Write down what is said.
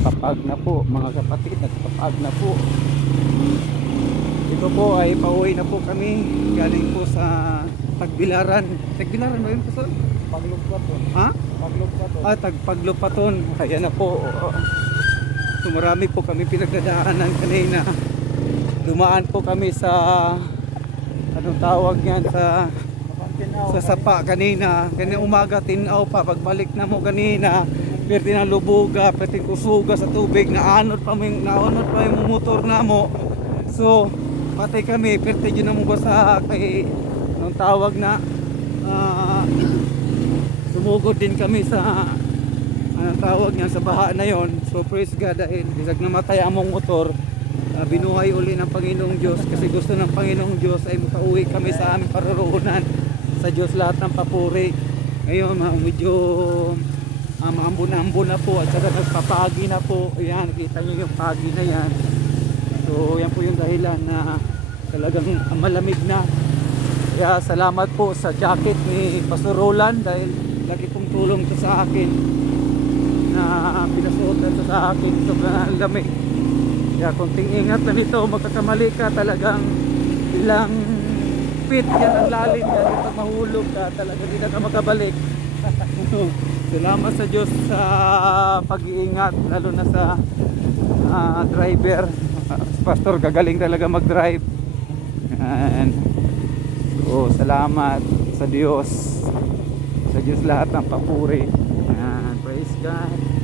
Kapag na po mga kapatid, nagkapag na po. Ito po ay pauwi na po kami galing po sa Tagbilaran. Tagbilaran ba yun po, sir? Paglugpaton. Ha? Paglugpaton. Tagpaglupaton. Ayan na po. So marami po kami pinagdadaanan kanina. Dumaan po kami sa anong tawag yan, sa sapa kanina. Kanina umaga tinaw pa. Pagbalik na mo kanina, perti na lubuga, perti kusuga sa tubig, naanod pa yung motor na mo. So patay kami, perti yun na mo basa kay anong tawag na sumugod din kami sa anong tawag niya sa baha na yon. So praise God, dahil bisag namatay among motor, binuhay uli ng Panginoong Diyos, kasi gusto ng Panginoong Diyos ay makauwi kami sa aming paroroonan. Sa Diyos lahat ng papuri. Ngayon medyo maambon-ambon na po at saka nagpapagi na po. Ayan, nakita nyo yung pagi na yan. So yan po yung dahilan na talagang malamig na. Kaya salamat po sa jacket ni Pastor Roland, dahil lagi pong tulong to sa akin na pinasuotan to sa akin. Sobrang lamig. Kaya konting ingat na nito, magkakamali ka talagang ilang feet yan ang lalim yan. Pag mahulog ka talaga hindi na ka makabalik. Salamat sa Diyos sa pag-iingat, lalo na sa driver. Pastor gagaling talaga mag-drive. And so salamat sa Diyos. Sa Diyos lahat ng papuri. And praise God.